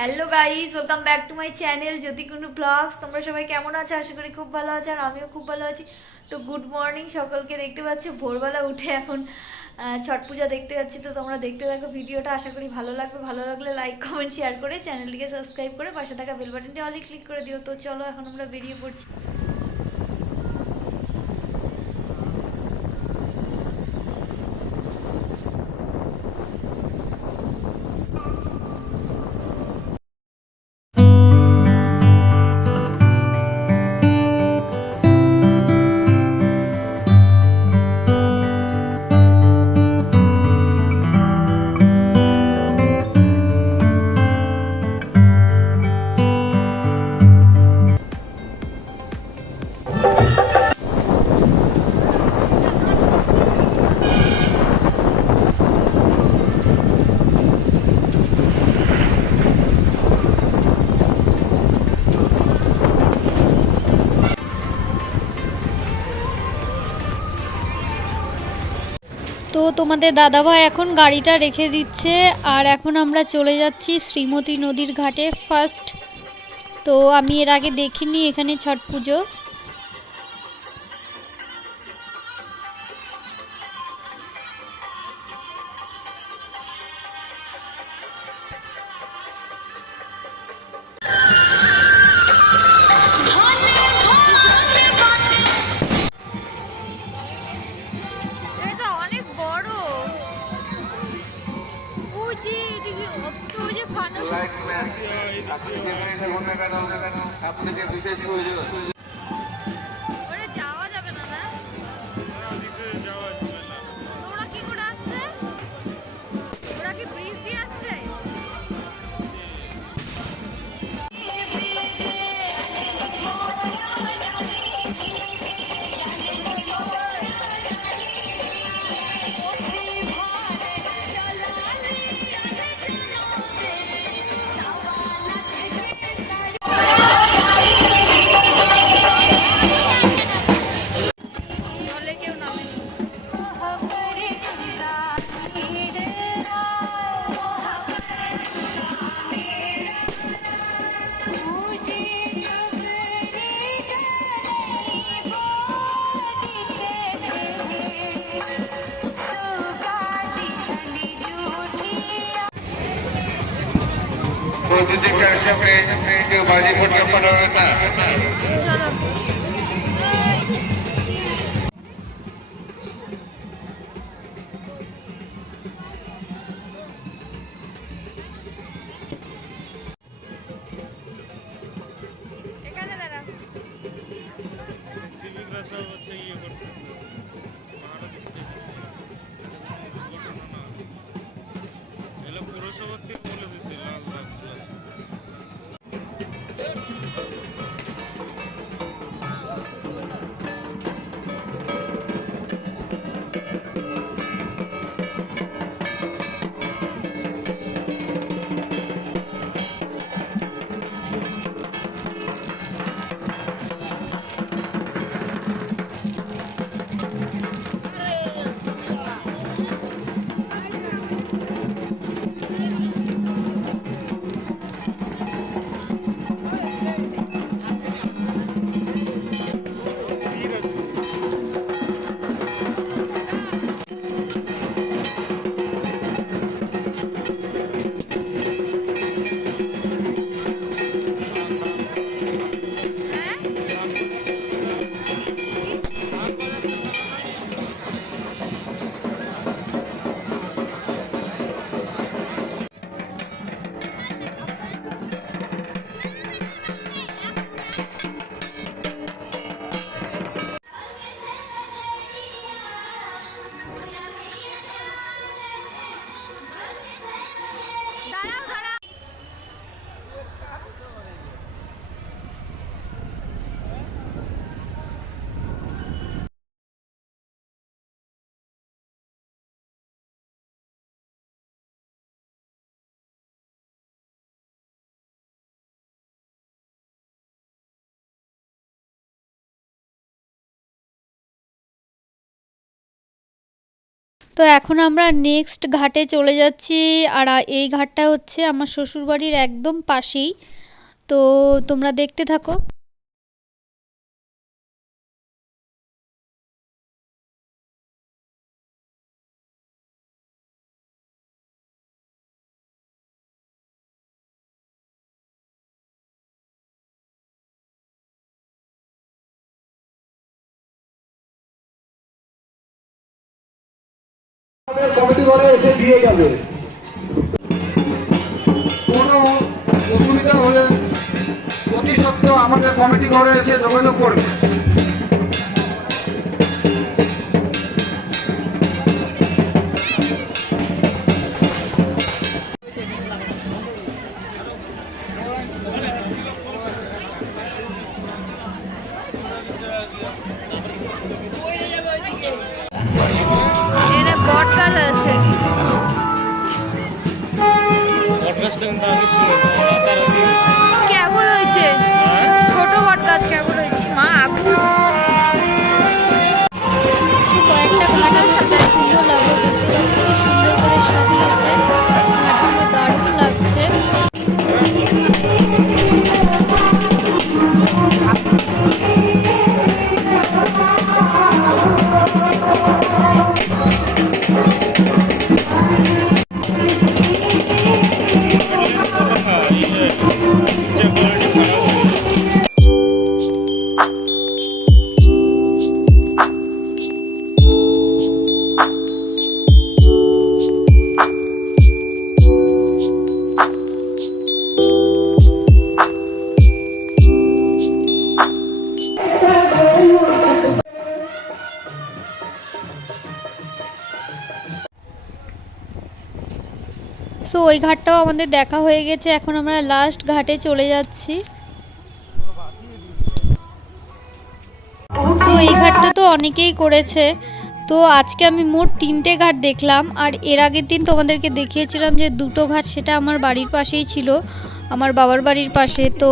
Hello guys welcome back to my channel যদি কোনো blogs তোমরা সবাই কেমন আছো? আশা করি খুব ভালো আছো আর আমিও খুব ভালো আছি। তো গুড মর্নিং সকলকে দেখতে পাচ্ছ। ভোরবেলা উঠে এখন ছট পূজা দেখতে যাচ্ছি। তো তোমরা দেখতে থাকো ভিডিওটা। আশা করি ভালো লাগবে। ভালো লাগলে লাইক কমেন্ট শেয়ার করে চ্যানেলটিকে সাবস্ক্রাইব করে পাশে থাকা বেল বাটনটি অলি ক্লিক করে দিও। তো চলো, এখন আমরা বেরিয়ে পড়ছি। তো তোমাদের দাদাভাই এখন গাড়িটা রেখে দিচ্ছে, আর এখন আমরা চলে যাচ্ছি শ্রীমতী নদীর ঘাটে ফার্স্ট। তো আমি এর আগে দেখিনি এখানে ছট পুজো। আপনি যেখানে থাকুন না কেন আপনাকে বিশেষ প্রয়োজন। প্রতিদিন সামনে কেউ বাজি ফোটকে পাঠাবেন না Yeah. তো এখন আমরা নেক্সট ঘাটে চলে যাচ্ছি আর এই ঘাটটা হচ্ছে আমার শ্বশুরবাড়ির একদম পাশেই। তো তোমরা দেখতে থাকো। কমিটি ঘরে এসে দিয়ে যাবে। কোনো অসুবিধা হলে অতি সত্ত্বেও আমাদের কমিটি ঘরে এসে যোগাযোগ করবে। ওই ঘাটটাও আমাদের দেখা হয়ে গেছে। এখন আমরা লাস্ট ঘাটে চলে যাচ্ছি। তো এই ঘাটটা তো অনেকেই করেছে। তো আজকে আমি মোট তিনটে ঘাট দেখলাম। আর এর আগের দিন তোমাদেরকে দেখিয়েছিলাম যে দুটো ঘাট সেটা আমার বাড়ির পাশেই ছিল, আমার বাবার বাড়ির পাশে। তো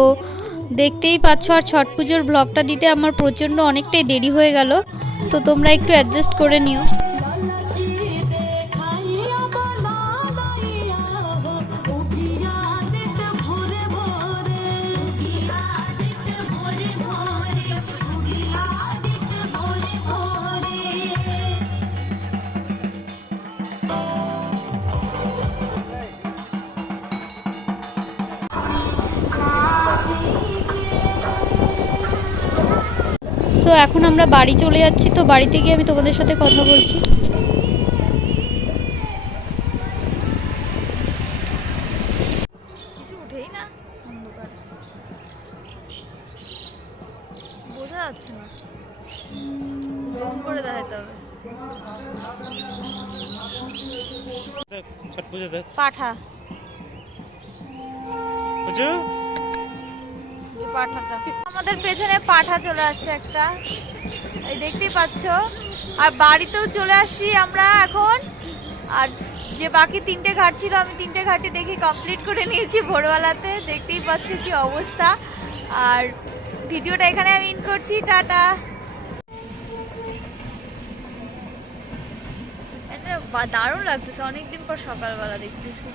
দেখতেই পাচ্ছ, আর ছট পুজোর ব্লগটা দিতে আমার প্রচণ্ড অনেকটাই দেরি হয়ে গেল। তো তোমরা একটু অ্যাডজাস্ট করে নিও। সো এখন আমরা বাড়ি চলে যাচ্ছি। তো বাড়িতে গিয়ে আমি তোমাদের সাথে কথা বলছি। কিছু উঠেই না অন্ধকার। বোঝা পাঠাটা আমাদের পেছনে পাঠা চলে আসছে একটা। এই দেখতেই পাচ্ছ। আর বাড়িতেও চলে আসছি আমরা এখন। আর যে বাকি তিনটে ঘাট ছিল, আমি তিনটে ঘাটে দেখে কমপ্লিট করে নিয়েছি ভোরবেলাতে। দেখতেই পাচ্ছ কি অবস্থা। আর ভিডিওটা এখানে আমি ইন করছি। টাটা। দারুণ লাগতেছে। অনেকদিন পর সকালবেলা দেখতেছি।